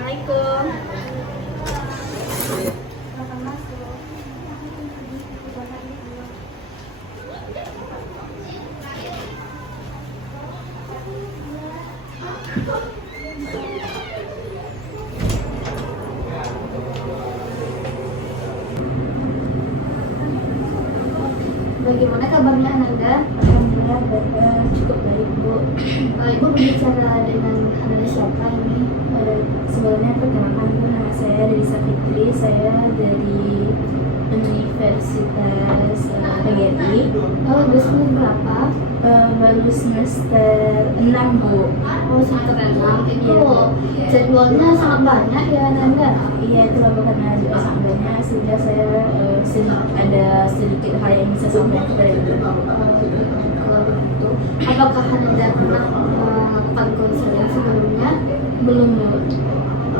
Assalamualaikum. Silakan masuk. Bagaimana kabarnya Ananda? Alhamdulillah cukup baik, Bu. Ibu berbicara dengan Ananda siapa ini? Sebelumnya perkenalkan, Bu, nama saya Delisa Fitri. Saya dari Universitas PGRI. Udah semester berapa? Baru semester 6, Bu. Semester 6. Itu jadwalnya sangat banyak ya Ananda? Iya, itu karena juga sangat banyak sehingga saya ada sedikit hal yang bisa sampaikan kepada Ibu. Kalau begitu, apakah Ananda pernah melakukan konseling sebelumnya? Belum, Bu.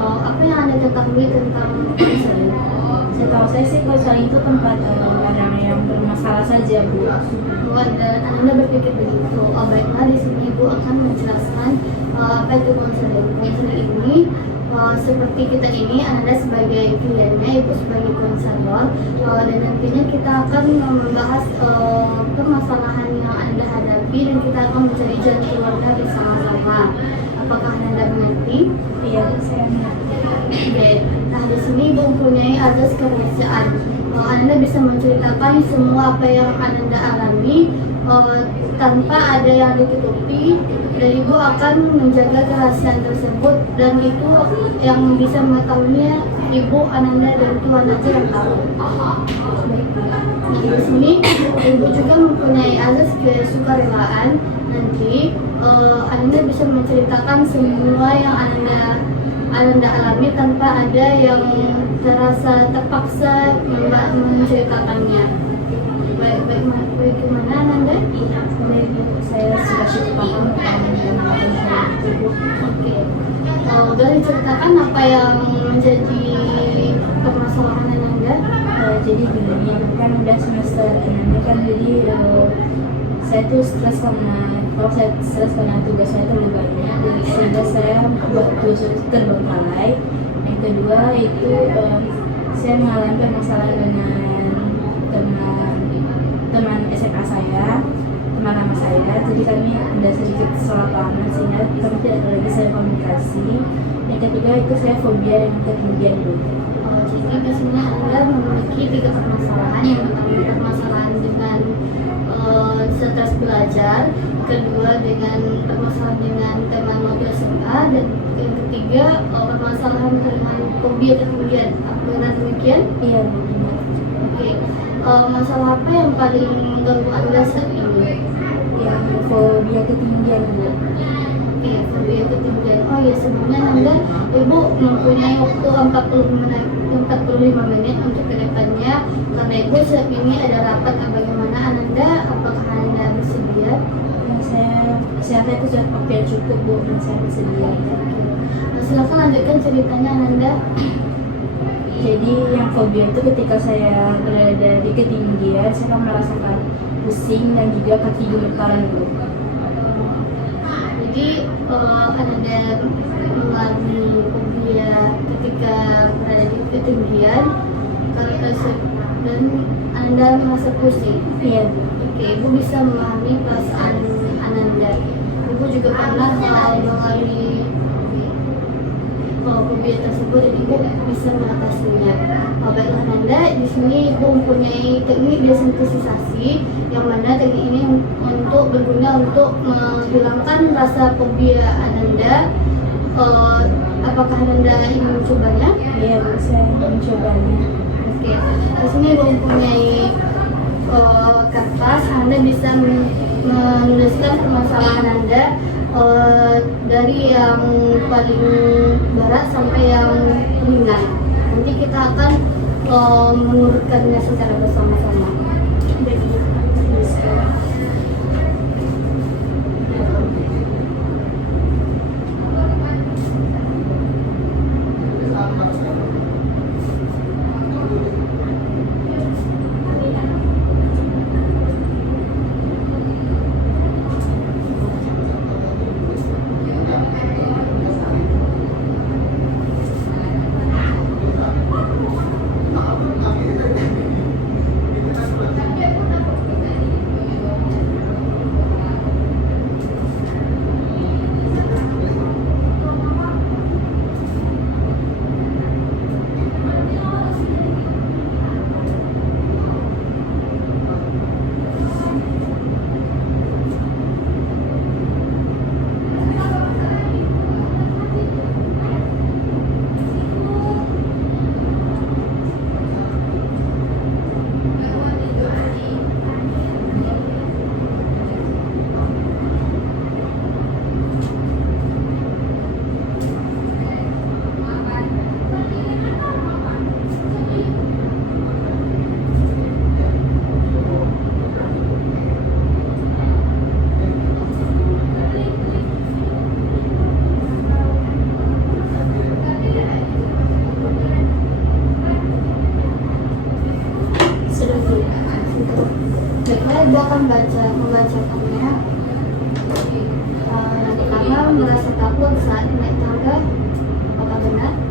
Apa yang Anda ketahui tentang konseling? Setahu saya sih konseling itu tempat orang yang bermasalah saja, Bu. Dan Anda berpikir begitu. Baiklah, di sini Ibu akan menjelaskan apa itu konseling. Konseling ini seperti kita ini, Anda sebagai kliennya, Ibu sebagai konselor, dan nantinya kita akan membahas permasalahan yang Anda hadapi dan kita akan mencari jalan keluarnya bersama-sama. Apakah Anda mengerti? Iya, saya mengerti. Oke. Nah, di sini Ibu mempunyai azas kerahasiaan. Anda bisa menceritakan semua apa yang Anda alami tanpa ada yang ditutupi, dan Ibu akan menjaga kerahasiaan tersebut, dan itu yang bisa mengetahuinya Ibu, Ananda, dan Tuhan aja yang tahu. Nah, di sini Ibu juga mempunyai azas kesukarelaan. Nanti Anda bisa menceritakan semua yang Anda alami tanpa ada yang terasa terpaksa menceritakannya. Bagaimana Anda? Saya sudah cukup paham tentang itu. Oke. Boleh diceritakan apa yang menjadi permasalahan Anda? Jadi gini, kan udah semester 6 kan, jadi saya tuh stres karena tugas saya terlalu banyak, sehingga saya buat tugas terbengkalai. Yang kedua itu saya mengalami permasalahan dengan teman SMA saya, teman lama saya. Jadi kami ada sedikit salah paham sehingga kami tidak lagi saya komunikasi. Yang ketiga itu saya fobia dengan ketinggian, Bu. Jadi di sini Anda memiliki 3 permasalahan. Yang pertama permasalahan dengan stres belajar, kedua dengan permasalahan dengan teman waktu SMA, dan yang ketiga permasalahan dengan fobia ketinggian. Benar demikian? Iya, Bu. Oke. Masalah apa yang paling mengganggu Anda saat ini? Yang fobia ketinggian, Bu. Oke, fobia ketinggian. Oh ya, sebelumnya Anda, Ibu mempunyai waktu 45 menit untuk kedepannya, karena Ibu saat ini ada rapat. Bagaimana Anda? Apakah Anda bersedia? Saya itu sudah waktu yang cukup, Bu, dan saya bersedia. Nah, silakan lanjutkan ceritanya Anda. Jadi yang fobia itu ketika saya berada di ketinggian, saya akan merasakan pusing dan juga kaki gemetaran, Bu. Jadi Anda mengalami fobia ketika berada di ketinggian, dan Anda merasa pusing. Iya, Bu. Oke, Ibu bisa memahami perasaan Ananda. Ibu juga pernah mengalami fobia tersebut, dan Ibu bisa mengatasinya. Baiklah Ananda, di sini Ibu mempunyai teknik desensitisasi, yang mana teknik ini untuk berguna untuk menghilangkan rasa fobia Ananda. Apakah Ananda ingin mencobanya? Iya, Bu, saya mencobanya. Oke, di sini Ibu mempunyai kertas. Anda bisa menuliskan permasalahan Anda dari yang paling berat sampai yang ringan. Nanti kita akan mengurutkannya secara bersama-sama.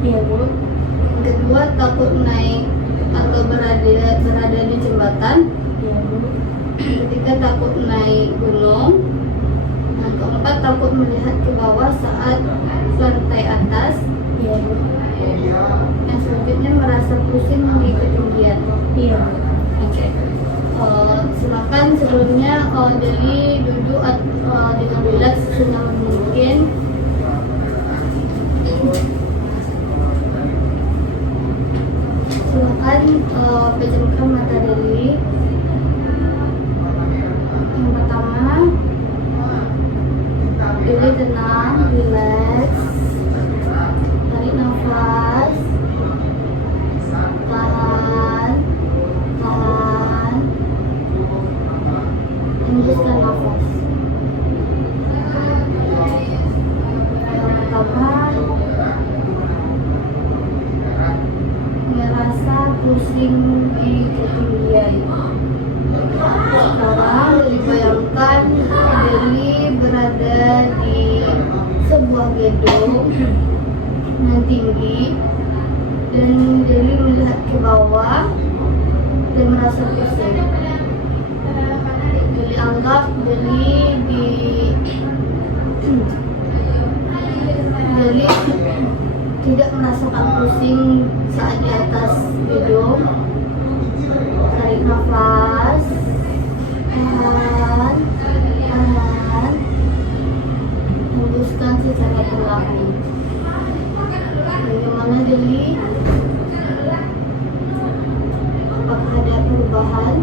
Iya Bu. Yang kedua, takut naik atau berada di jembatan. Iya Bu. Yang ketiga, takut naik gunung. Yang keempat, takut melihat ke bawah saat lantai atas. Iya Bu. Yang selanjutnya, merasa pusing di ketinggian. Iya Bu. Oke. Silakan sebelumnya Deli duduk dengan rileks senyaman mungkin. Silakan pejamkan mata Deli. Yang pertama, Deli tenang, rileks, tarik nafas, tahan, tahan, hembuskan nafas. Yang pertama, merasa pusing di ketinggian. Sekarang dibayangkan Deli berada di sebuah gedung yang tinggi dan Deli melihat ke bawah dan merasa pusing. Deli anggap Deli tidak merasakan pusing saat di atas gedung. Tarik nafas, tahan, tahan, hembuskan secara perlahan. Bagaimana Deli? Apakah ada perubahan?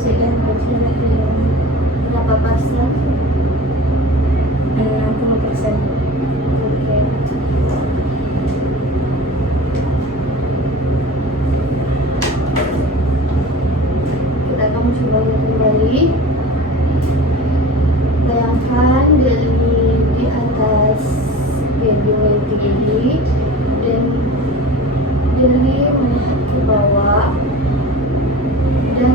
Sudah berjalan Berapa persen? 60%. Oke. Kita akan mencoba kembali. Bayangkan Deli di atas gedung yang tinggi dan Deli melihat ke bawah dan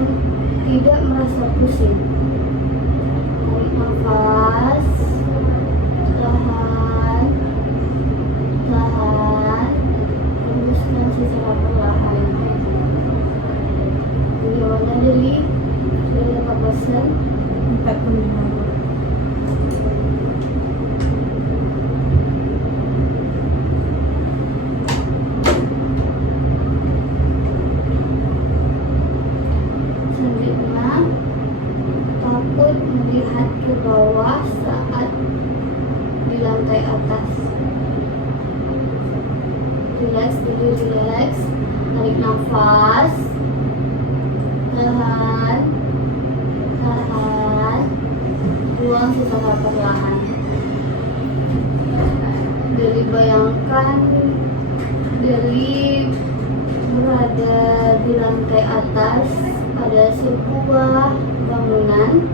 tidak merasa pusing. Tarik nafas, tahan, tahan, hembuskan secara perlahan. Bagaimana Deli? Sudah berapa persen? 45. Selanjutnya, takut melihat ke bawah saat di lantai atas. Rileks, dulu rileks. Tarik nafas, tahan, tahan, buang secara perlahan. Deli bayangkan Deli berada di lantai atas pada sebuah bangunan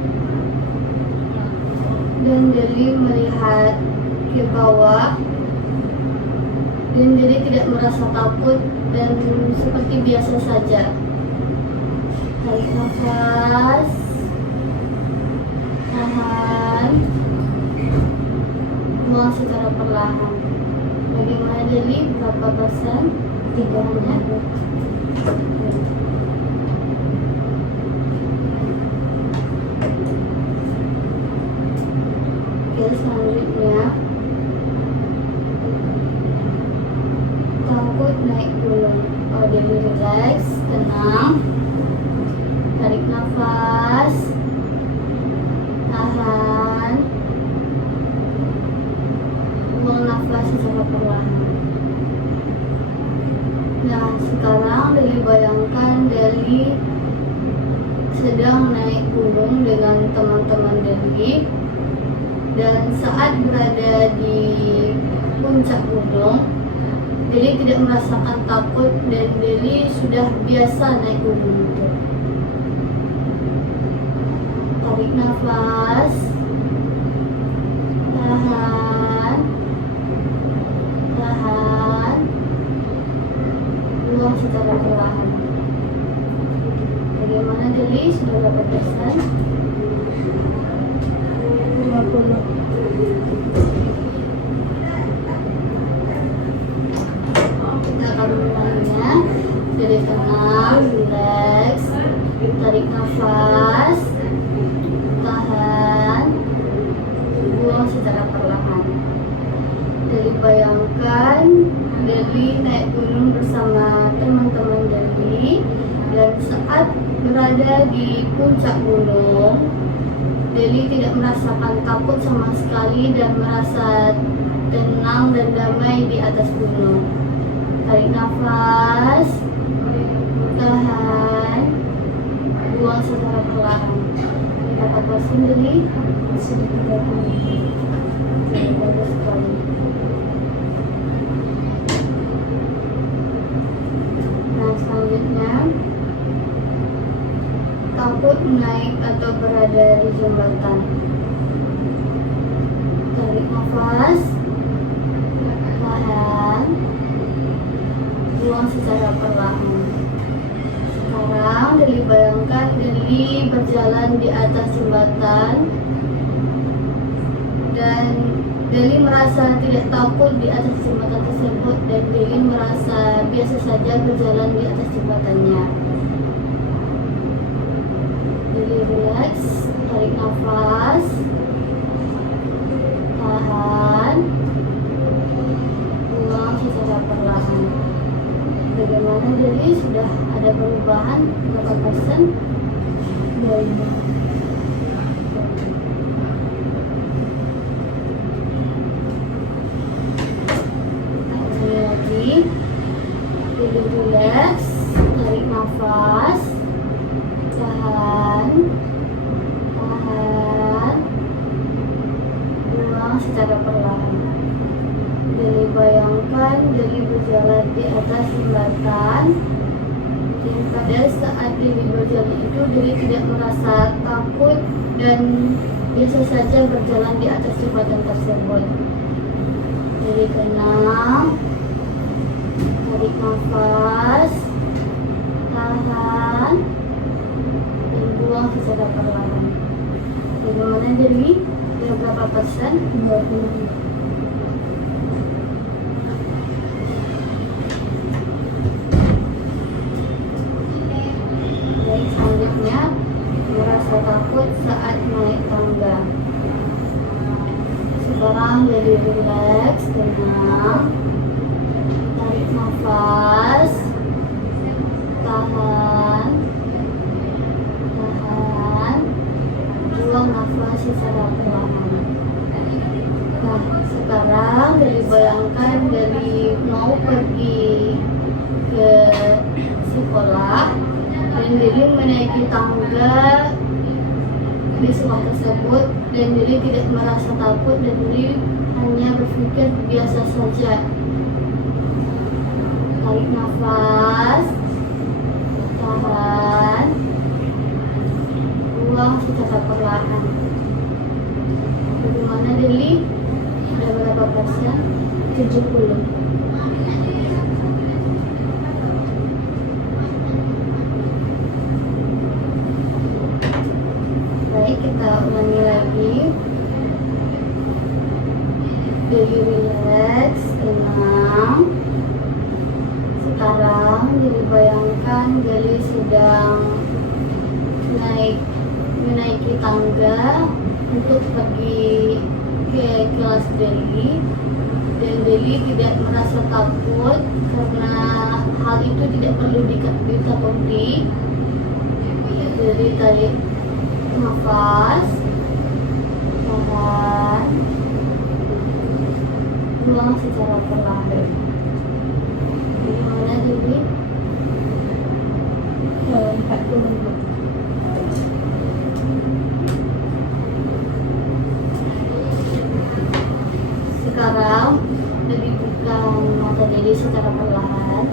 dan Deli melihat ke bawah dan Deli tidak merasa takut dan seperti biasa saja. Tarik nafas, tahan, buang secara perlahan. Bagaimana Deli? Berapa persen? 3-nya? Oke, selanjutnya takut naik gunung. Deli relax, tenang, tarik nafas, tahan, buang nafas secara perlahan. Nah, sekarang Deli bayangkan Deli sedang naik gunung dengan teman-teman Deli. Dan saat berada di puncak gunung, Deli tidak merasakan takut dan Deli sudah biasa naik gunung itu. Tarik nafas, tahan, tahan, buang secara perlahan. Bagaimana Deli? Sudah berapa persen? 50. Deli bayangkan Deli naik gunung bersama teman-teman Deli, dan saat berada di puncak gunung, Deli tidak merasakan takut sama sekali dan merasa tenang dan damai di atas gunung. Tarik nafas, tahan, buang secara perlahan. Berapa persen Deli? Sudah 30. Bagus sekali. Nah, selanjutnya takut naik atau berada di jembatan. Tarik nafas, tahan, buang secara perlahan. Sekarang Deli bayangkan Deli berjalan di atas jembatan, dan Deli merasa tidak takut di atas jembatan tersebut, dan Deli merasa biasa saja berjalan di atas jembatannya. Deli relax, tarik nafas, tahan, buang secara perlahan. Bagaimana Deli, sudah ada perubahan berapa persen? Dari Lagi, Deli relax, tarik nafas, tahan, buang secara perlahan. Deli bayangkan Deli berjalan di atas jembatan, dan pada saat Deli berjalan itu Deli tidak merasa takut dan biasa saja berjalan di atas jembatan tersebut. Deli tenang, tarik nafas, tahan, dan buang secara perlahan. Bagaimana Deli? Sudah berapa persen? 20. Baik, selanjutnya merasa takut saat naik tangga. Sekarang jadi relax, tenang, tarik nafas, tahan, buang nafas secara perlahan. Nah, sekarang Deli bayangkan Deli mau pergi ke sekolah, dan Deli menaiki tangga di sekolah tersebut, dan Deli tidak merasa takut dan Deli hanya berpikir biasa saja. Tarik nafas, tahan, buang secara perlahan. Bagaimana Deli? Sudah berapa persen? 70. Baik, kita ulangi lagi. Deli relax, tenang. Sekarang Deli bayangkan Deli sedang menaiki tangga untuk pergi ke kelas Deli, dan Deli tidak merasa takut karena hal itu tidak perlu ditakuti. Deli tarik nafas, tahan, buang secara perlahan. Bagaimana Deli? 40. Sekarang Deli buka mata Deli secara perlahan.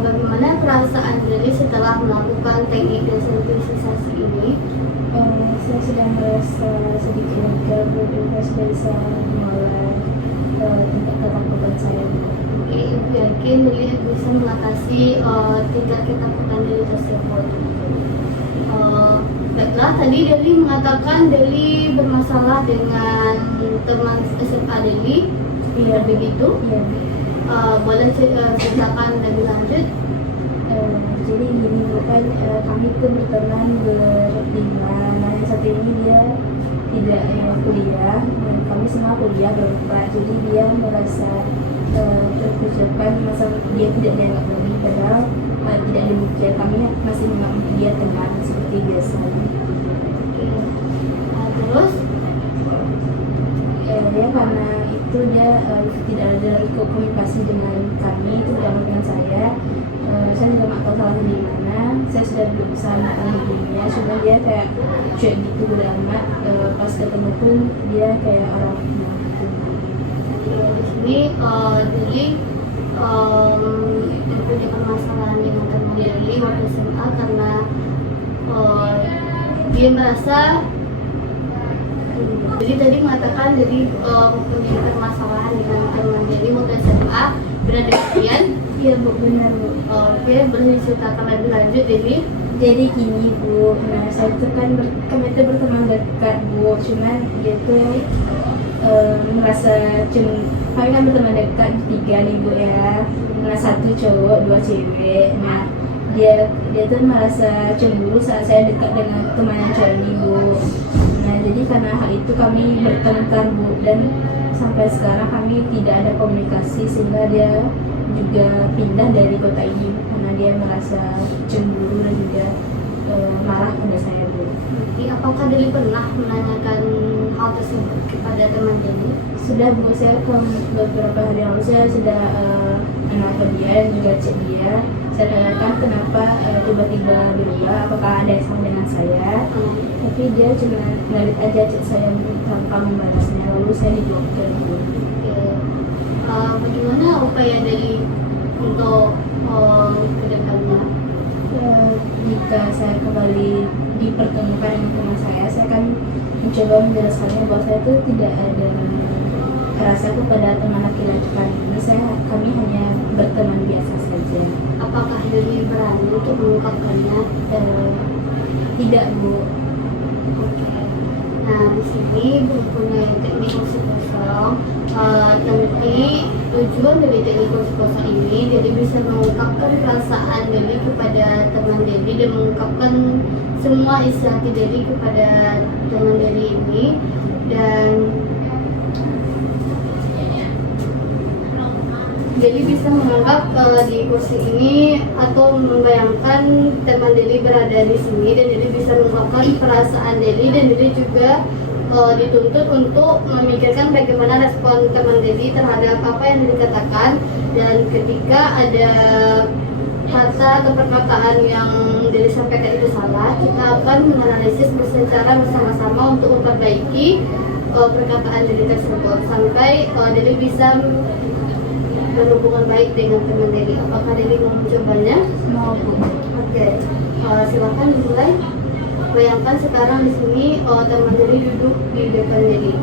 Bagaimana perasaan Deli setelah melakukan teknik desensitisasi ini? Saya sudah merasa sedikit lega, juga sudah bisa mulai tingkat ketakutan saya. Oke, Ibu yakin Deli bisa mengatasi tingkat ketakutan Deli tersebut. Baiklah, tadi Deli mengatakan Deli bermasalah dengan teman SMA Deli. Iya. Begitu? Iya. Boleh ceritakan lebih lanjut? Jadi gini, bukan kami itu berteman berlima. Nah, satu ini dia tidak kuliah dan kami semua kuliah berempat, jadi dia merasa terkucilkan, masa dia tidak dianggap lagi, padahal tidak demikian, kami masih menganggap dia teman seperti biasa. Oke. Terus Ya karena itu dia tidak ada komunikasi dengan kami, terutama dengan saya. Saya juga nggak tahu salahnya di mana. Saya sudah berusaha menghubunginya, cuma dia kayak cuek gitu udah amat. Pas ketemu pun dia kayak orang gitu. di sini jadi punya permasalahan dengan teman Deli waktu SMA karena dia merasa jadi tadi mengatakan jadi mempunyai permasalahan dengan teman Deli waktu SMA. Benar demikian? Iya Bu, benar Bu. Oke, boleh diceritakan lebih lanjut Jadi gini Bu, nah saya tuh kan kami tuh berteman dekat Bu, cuman dia tuh merasa kami kan berteman dekat bertiga nih Bu ya, nah satu cowok dua cewek. Nah dia tuh merasa cemburu saat saya dekat dengan teman yang cowok ini Bu. Nah jadi karena hal itu kami bertengkar Bu, dan sampai sekarang kami tidak ada komunikasi, sehingga dia juga pindah dari kota ini Bu, karena dia merasa cemburu dan juga marah pada saya Bu. Jadi, apakah Deli pernah menanyakan hal tersebut kepada teman Deli? Sudah Bu, saya beberapa hari lalu saya sudah menelpon dia dan juga chat dia. Saya tanyakan kenapa tiba-tiba berubah, apakah ada yang salah dengan saya. Tapi dia cuma ngalit aja chat saya tanpa membalasnya, lalu saya diblokir Bu. Oke. Bagaimana upaya Deli untuk ke depannya? Jika saya kembali dipertemukan dengan teman saya akan mencoba menjelaskannya bahwa saya itu tidak ada rasa kepada teman laki-laki kami ini. Kami hanya berteman biasa saja. Apakah Deli berani untuk mengungkapkannya? Tidak Bu. Oke. Nah, di sini mempunyai teknik kursi kosong. Nanti tujuan dari teknik kursi kosong ini jadi bisa mengungkapkan perasaan Deli kepada teman Deli dan mengungkapkan semua isi hati Deli kepada teman Deli ini, dan Deli bisa menganggap di kursi ini atau membayangkan teman Deli berada di sini, dan Deli bisa mengungkapkan perasaan Deli, dan Deli juga dituntut untuk memikirkan bagaimana respon teman Deli terhadap apa yang dikatakan, dan ketika ada kata atau perkataan yang Deli sampaikan itu salah, kita akan menganalisis secara bersama-sama untuk memperbaiki perkataan Deli tersebut sampai Deli bisa berhubungan baik dengan teman Deli. Apakah Deli mau mencobanya? Mau Bu. Oke, silakan dimulai. Bayangkan sekarang di sini teman Deli duduk di depan Deli.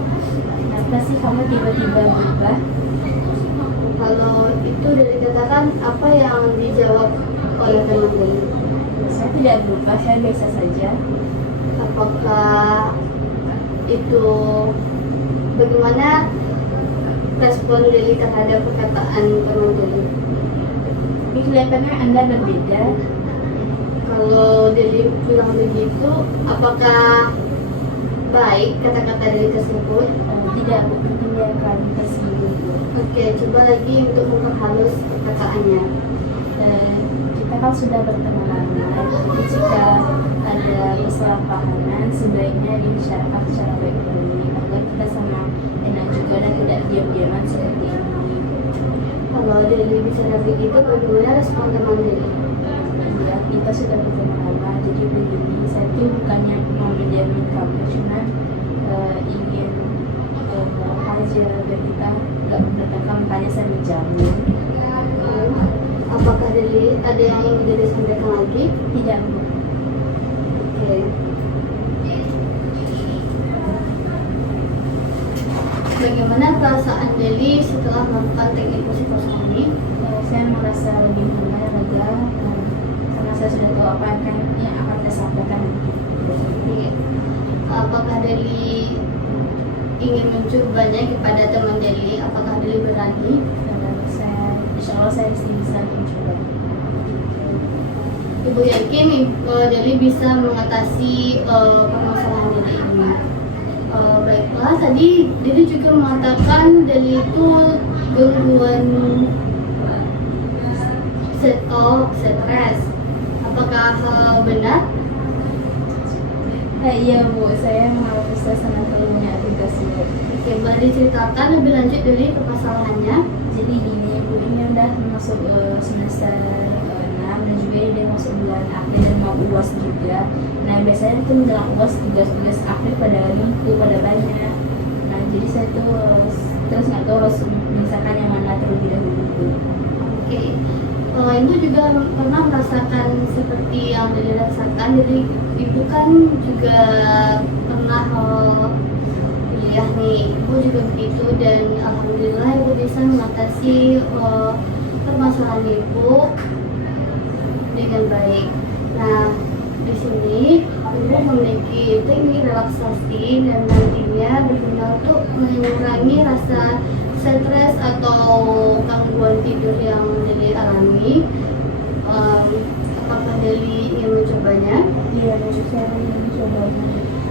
Kenapa sih kamu tiba-tiba berubah? Kalau itu Deli katakan, apa yang dijawab oleh teman Deli? Saya tidak berubah, saya biasa saja. Apakah itu bagaimana respon Deli terhadap perkataan teman Deli? Tapi kelihatannya Anda berbeda. Kalau Deli bilang begitu, apakah baik kata-kata Deli tersebut? Tidak Bu, mungkin dia akan tersinggung Bu. Oke, coba lagi untuk memperhalus perkataannya. Kita kan sudah berteman lama, jadi jika ada kesalahpahaman sebaiknya dibicarakan secara baik-baik agar kita sama enak juga dan tidak diam-diaman seperti ini. Kalau Deli bicara begitu, bagaimana respon teman Deli? Ya, kita sudah berteman lama, jadi begini, saya tuh bukannya mau menjamin kamu, cuma ingin aja biar kita nggak bertengkar, makanya saya menjamin. Apakah Deli ada yang ingin Deli sampaikan lagi? Tidak Bu. Oke. Bagaimana perasaan Deli setelah melakukan teknik kursi kosong ini? Saya merasa lebih tenang, lega, karena saya sudah tahu apa yang akan saya sampaikan. Oke. Apakah Deli ingin mencobanya kepada teman Deli? Apakah Deli berani? Insya Allah saya bisa mencoba. Ibu yakin Deli bisa mengatasi permasalahan Deli ini. Baiklah, tadi Deli juga mengatakan Deli itu gangguan stres. Apakah benar? Iya Bu, saya mengalami stres karena terlalu banyak tugas Bu. Oke, boleh diceritakan lebih lanjut Deli permasalahannya? Jadi gini Bu, ini udah masuk semester 6 dan juga ini udah masuk bulan akhir dan mau UAS juga. Nah biasanya itu menjelang UAS tugas-tugas akhir pada numpuk, pada banyak. Nah jadi saya tuh terus nggak tahu harus misalkan yang mana terlebih dahulu Bu. Oke, Ibu juga pernah merasakan seperti yang Deli rasakan. Jadi Ibu kan juga pernah kuliah nih, Ibu juga begitu, dan alhamdulillah Ibu bisa mengatasi permasalahan Ibu dengan baik. Nah, di sini Ibu memiliki teknik relaksasi dan nantinya berguna untuk mengurangi rasa stres atau gangguan tidur yang Deli alami. Apakah Deli ingin mencobanya? Iya, saya ingin coba.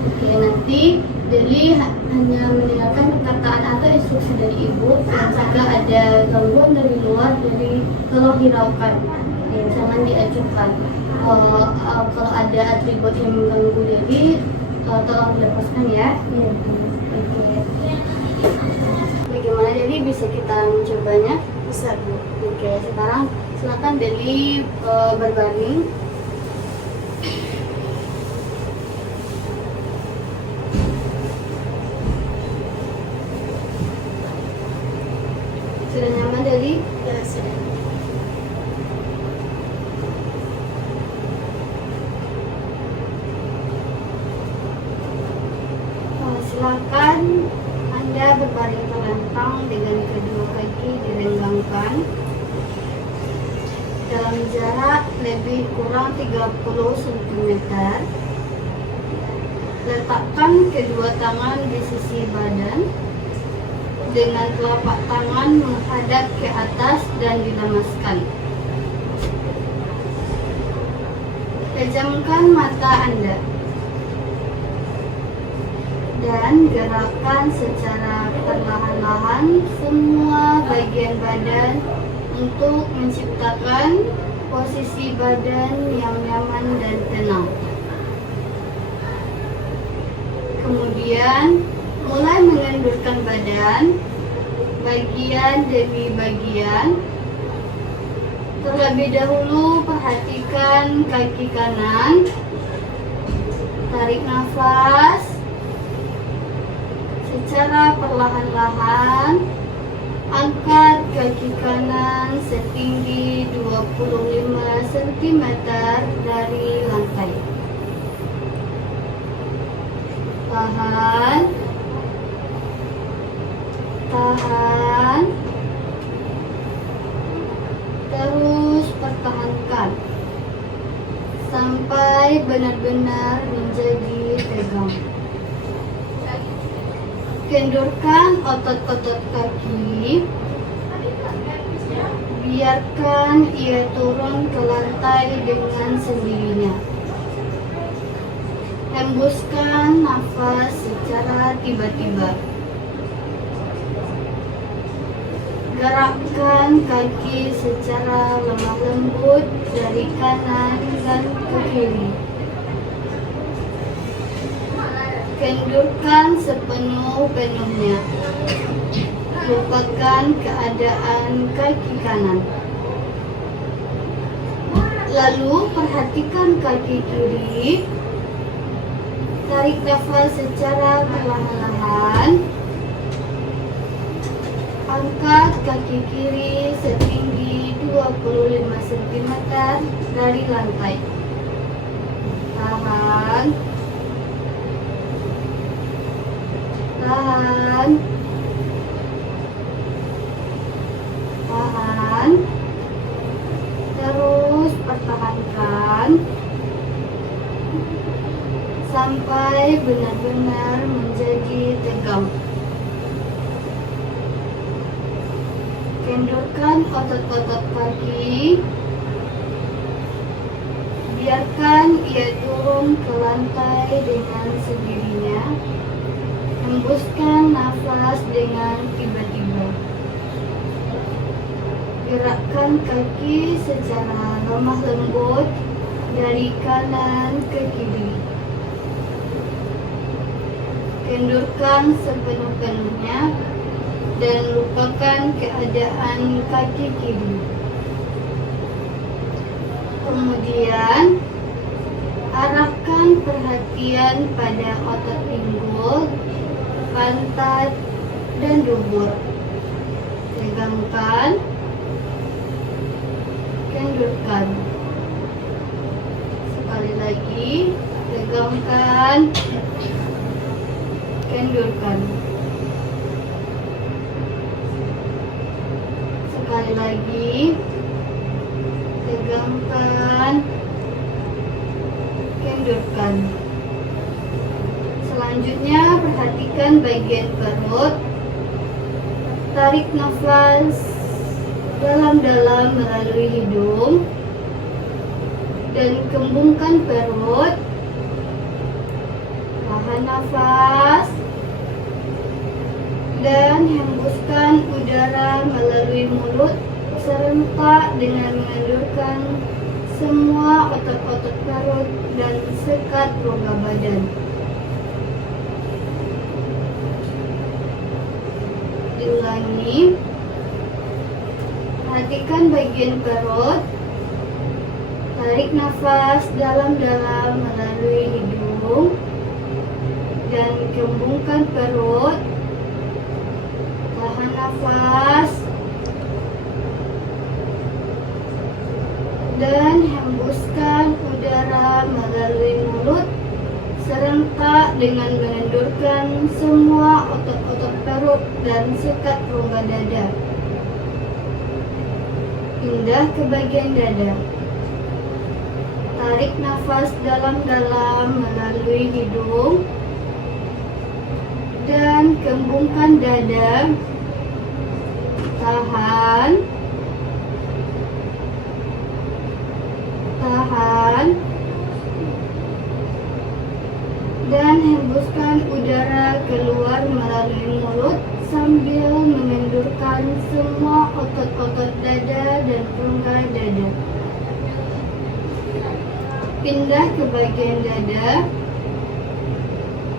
Oke, nanti Deli hanya mendengarkan perkataan atau instruksi dari Ibu, dan jika ada gangguan dari luar, Deli tolong hiraukan, jangan diacuhkan. Kalau ada atribut yang mengganggu Deli, tolong dilepaskan ya. Iya. Oke. Bagaimana Deli, bisa kita mencobanya? Bisa Bu. Oke, sekarang silakan Deli berbaring. Sudah nyaman Deli? Ya sudah. Silakan Anda berbaring terlentang dengan kedua kaki direnggangkan dalam jarak lebih kurang 30 cm. Letakkan kedua tangan di sisi badan dengan telapak tangan menghadap ke atas dan dilemaskan. Pejamkan mata Anda dan gerakan secara perlahan-lahan semua bagian badan untuk menciptakan posisi badan yang nyaman dan tenang. Kemudian mulai mengendurkan badan bagian demi bagian. Terlebih dahulu perhatikan kaki kanan. Tarik nafas secara perlahan-lahan. Angkat kaki kanan setinggi 25 cm dari lantai. Tahan. Tahan. Terus pertahankan sampai benar-benar menjadi tegang. Kendurkan otot-otot kaki. Biarkan ia turun ke lantai dengan sendirinya. Hembuskan nafas secara tiba-tiba. Gerakkan kaki secara lemah lembut dari kanan dan ke kiri. Kendurkan sepenuh-penuhnya. Lupakan keadaan kaki kanan. Lalu perhatikan kaki kiri. Tarik nafas secara perlahan-lahan. Angkat kaki kiri setinggi 25 cm dari lantai. Tahan. Tahan. Tahan. Terus pertahankan sampai benar-benar menjadi tegang. Kendurkan otot-otot kaki. biarkan ia turun ke lantai dengan sendirinya. Hembuskan nafas dengan tiba-tiba. Gerakkan kaki secara lemah lembut dari kanan ke kiri. Kendurkan sepenuh-penuhnya dan lupakan keadaan kaki kiri. Kemudian, arahkan perhatian pada otot pinggul, pantat, dan dubur. Tegangkan, kendurkan. Sekali lagi, tegangkan, kendurkan. Sekali lagi, tegangkan, kendurkan. Selanjutnya, perhatikan bagian perut. Tarik nafas dalam-dalam melalui hidung dan kembungkan perut. Tahan nafas dan hembuskan udara melalui mulut serentak dengan mengendurkan semua otot-otot perut dan sekat rongga badan. Diulangi. Perhatikan bagian perut. Tarik nafas dalam-dalam melalui hidung dan kembungkan perut. Tahan nafas dan hembuskan udara melalui mulut serentak dengan mengendurkan semua otot-otot perut dan sekat rongga dada. Pindah ke bagian dada. Tarik nafas dalam-dalam melalui hidung dan kembungkan dada. Tahan. Tahan. Dan hembuskan udara keluar melalui mulut sambil mengendurkan semua otot-otot dada dan rongga dada. Pindah ke bagian dada.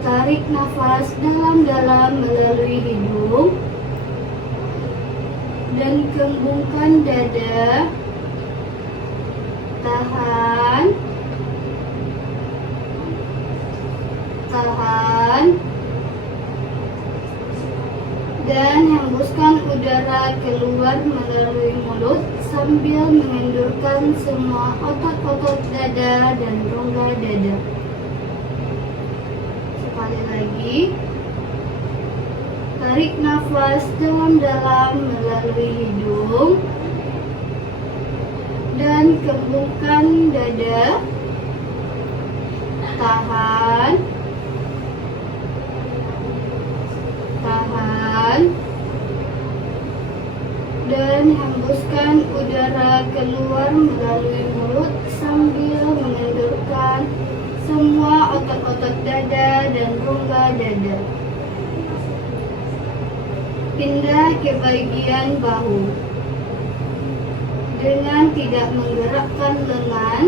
Tarik nafas dalam-dalam melalui hidung dan kembungkan dada. Tahan. Tahan. Dan hembuskan udara keluar melalui mulut sambil mengendurkan semua otot-otot dada dan rongga dada. Sekali lagi. Tarik nafas dalam-dalam melalui hidung dan kembungkan dada. Tahan. Tahan. Dan hembuskan udara keluar melalui mulut sambil mengendurkan semua otot-otot dada dan rongga dada. Pindah ke bagian bahu. Dengan tidak menggerakkan lengan,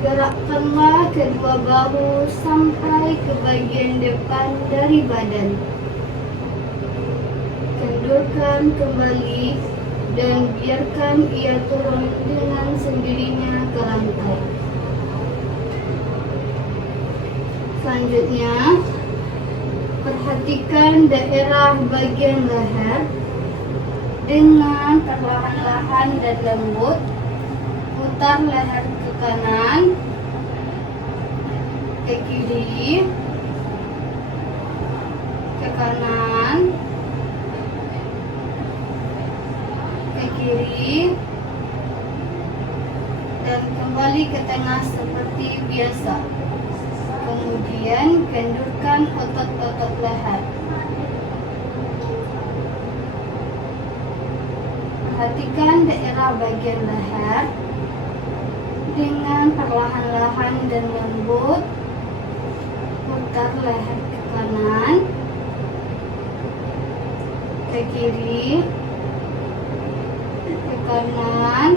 gerakkanlah kedua bahu sampai ke bagian depan dari badan. Kendurkan kembali dan biarkan ia turun dengan sendirinya ke lantai. Selanjutnya, perhatikan daerah bagian leher. Dengan perlahan-lahan dan lembut, putar leher ke kanan, ke kiri, ke kanan, ke kiri, dan kembali ke tengah seperti biasa. Kemudian kendurkan otot-otot leher. Perhatikan daerah bagian leher. Dengan perlahan-lahan dan lembut, putar leher ke kanan, ke kiri, ke kanan,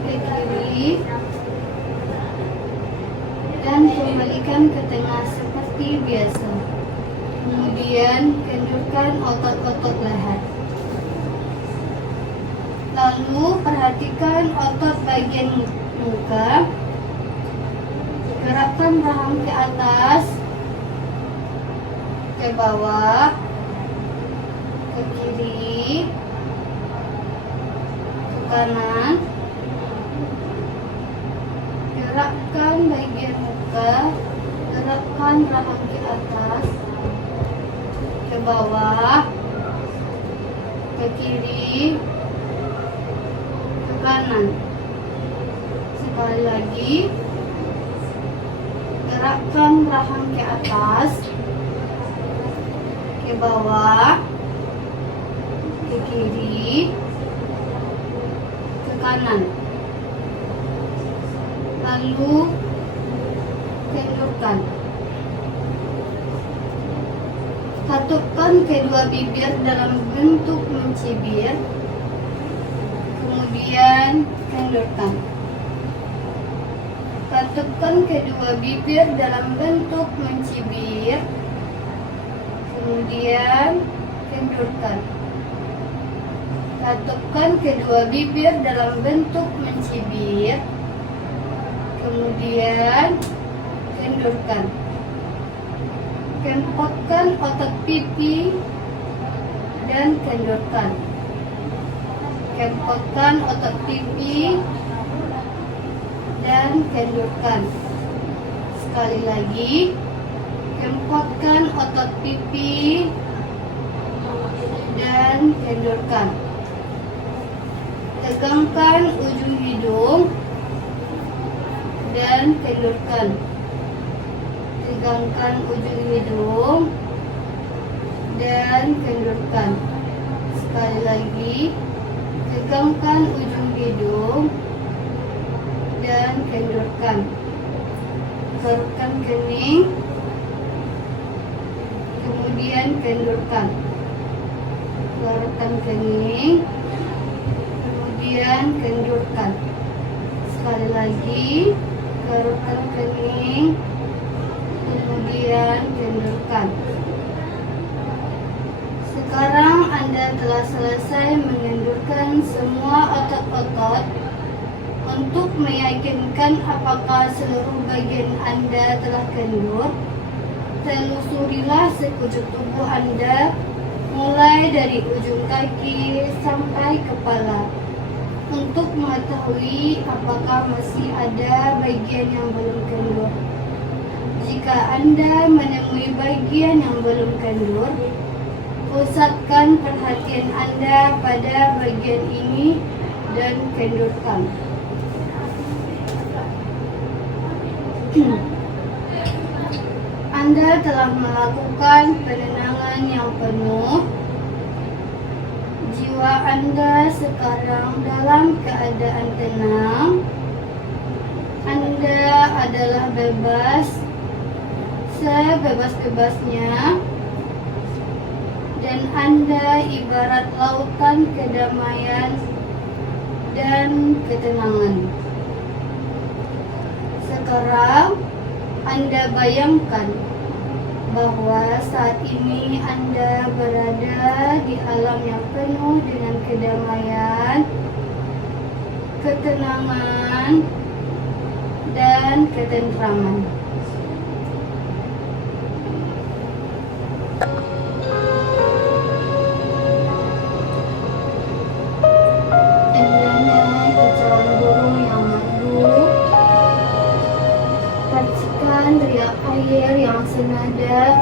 ke kiri, dan kembalikan ke tengah seperti biasa. Kemudian kendurkan otot-otot leher. Lalu perhatikan otot bagian muka. Gerakkan rahang ke atas, ke bawah, ke kiri, ke kanan. Gerakkan bagian muka, gerakkan rahang ke atas, ke bawah, ke kiri, ke kanan. Sekali lagi, gerakkan rahang ke atas, ke bawah, ke kiri, ke kanan. Lalu kendurkan. Katupkan kedua bibir dalam bentuk mencibir. Kemudian kendurkan. Katupkan kedua bibir dalam bentuk mencibir. Kemudian kendurkan. Katupkan kedua bibir dalam bentuk mencibir. Kemudian kendurkan. Kempotkan otot pipi dan kendurkan. Kempotkan otot pipi dan kendurkan. Sekali lagi, kempotkan otot pipi dan kendurkan. Tegangkan ujung hidung dan kendurkan. Tegangkan ujung hidung dan kendurkan. Sekali lagi, tegangkan ujung hidung dan kendurkan. Garukkan kening, kemudian kendurkan. Garukkan kening, kemudian kendurkan. Sekali lagi, garukkan kening, kemudian kendurkan. Sekarang Anda telah selesai mengendurkan semua otot-otot. Untuk meyakinkan apakah seluruh bagian Anda telah kendur, telusurilah sekujur tubuh Anda mulai dari ujung kaki sampai kepala untuk mengetahui apakah masih ada bagian yang belum kendur. Jika Anda menemui bagian yang belum kendur, pusatkan perhatian Anda pada bagian ini dan kendurkan. Anda telah melakukan penenangan yang penuh. Jiwa Anda sekarang dalam keadaan tenang. Anda adalah bebas, sebebas-bebasnya, dan Anda ibarat lautan kedamaian dan ketenangan. Sekarang Anda bayangkan bahwa saat ini Anda berada di alam yang penuh dengan kedamaian, ketenangan, dan ketentraman. Indahnya kicauan burung yang merdu. Percikan riak air yang senada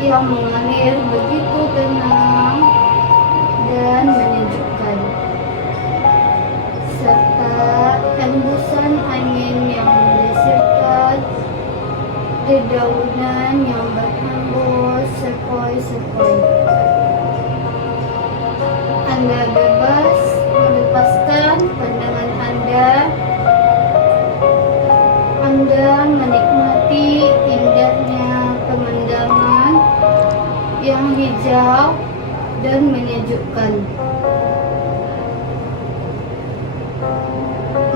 yang mengalir begitu tenang dan menyejukkan, serta hembusan angin yang mendesirkan dedaunan yang berhembus sepoi-sepoi. Anda bebas melepaskan pandangan dan menikmati indahnya pemandangan yang hijau dan menyejukkan.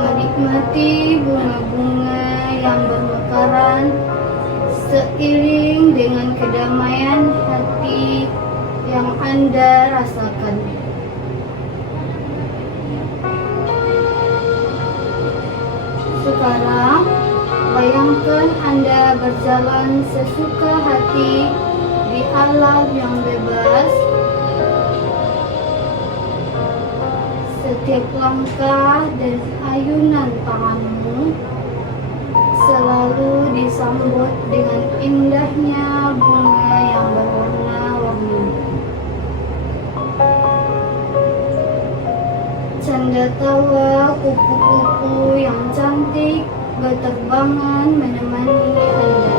Menikmati bunga-bunga yang bermekaran seiring dengan kedamaian hati yang Anda rasakan. Sekarang, bayangkan Anda berjalan sesuka hati di alam yang bebas. Setiap langkah dan ayunan tanganmu selalu disambut dengan indahnya bunga yang berwarna-warni. Canda tawa kupu-kupu yang cantik berterbangan menemani Anda.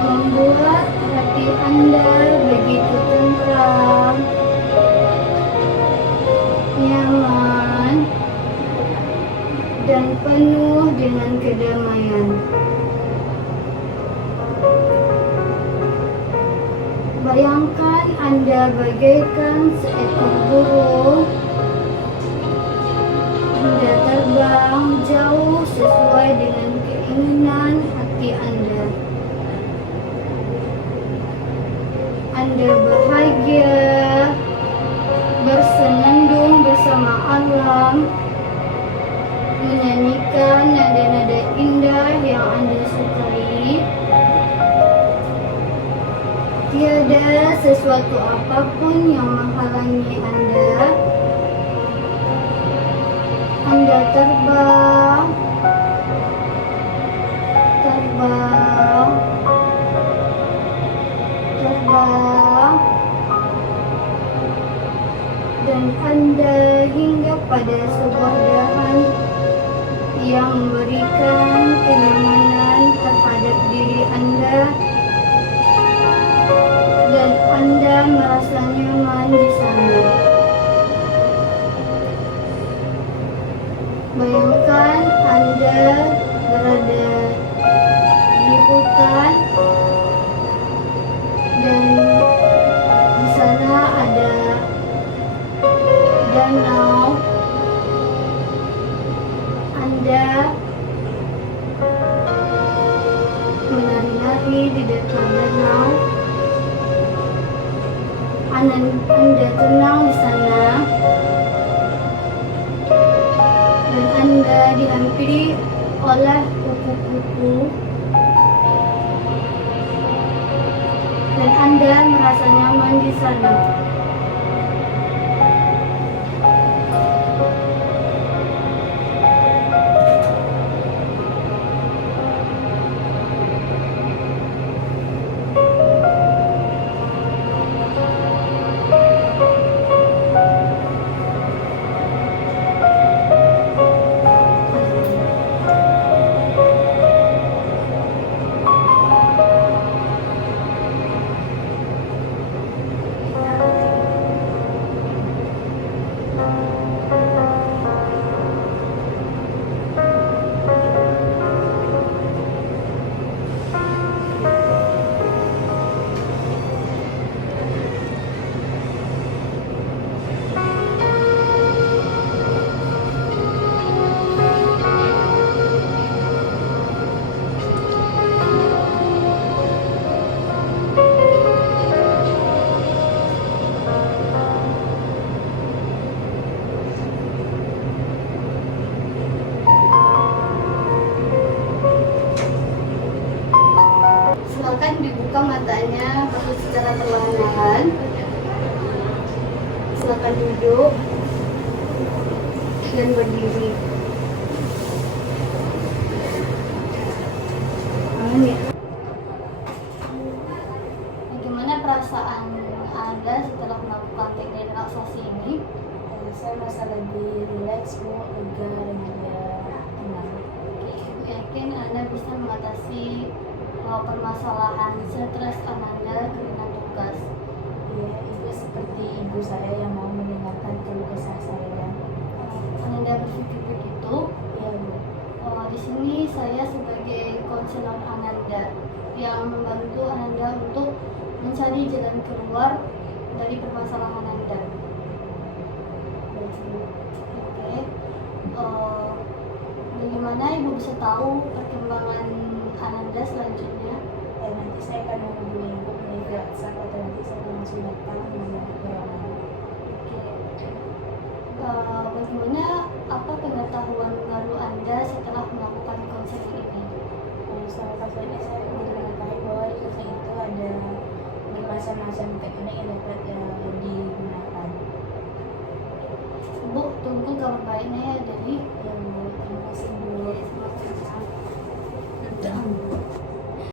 Membuat hati Anda begitu tentram, nyaman, dan penuh dengan kedamaian. Bayangkan Anda bagaikan seekor burung. Anda terbang jauh sesuai dengan keinginan hati Anda. Anda bahagia, bersenandung bersama alam, menyanyikan nada-nada indah yang Anda sukai. Tiada sesuatu apapun yang menghalangi Anda. Anda terbang, terbang, terbang, dan Anda hingga pada sebuah dahan yang memberikan kenyamanan terhadap diri Anda, dan Anda merasa nyaman di sana. Bayangkan Anda berada di hutan dan di sana ada danau. Anda menari-nari di dekat danau. Anda tenang di sana, dan Anda dihampiri oleh kupu-kupu, dan Anda merasa nyaman di sana. Silakan dibuka matanya secara perlahan-lahan. Silakan duduk dan berdiri. Aman ya. Bagaimana perasaan Anda setelah melakukan teknik relaksasi ini? Saya merasa lebih rileks, lega, dan juga tenang. Oke, yakin Anda bisa mengatasi permasalahan stres Anda karena tugas. Ya, itu seperti ibu saya yang mau mendengarkan keluh kesah saya. Anda Anda berpikir begitu. Iya, Bu. Di sini saya sebagai konselor Ananda yang membantu Ananda untuk mencari jalan keluar dari permasalahan Anda. Baik, Bu. Oke. Bagaimana Ibu bisa tahu perkembangan Ananda selanjutnya? Nanti saya akan menghubungi Ibu melalui WhatsApp atau nanti saya langsung datang menemui ruangan. Oke. Bagaimana apa pengetahuan baru Anda setelah melakukan konseling ini? Setelah konseling ini saya baru mengetahui bahwa di konseling itu ada bermacam-macam teknik yang dapat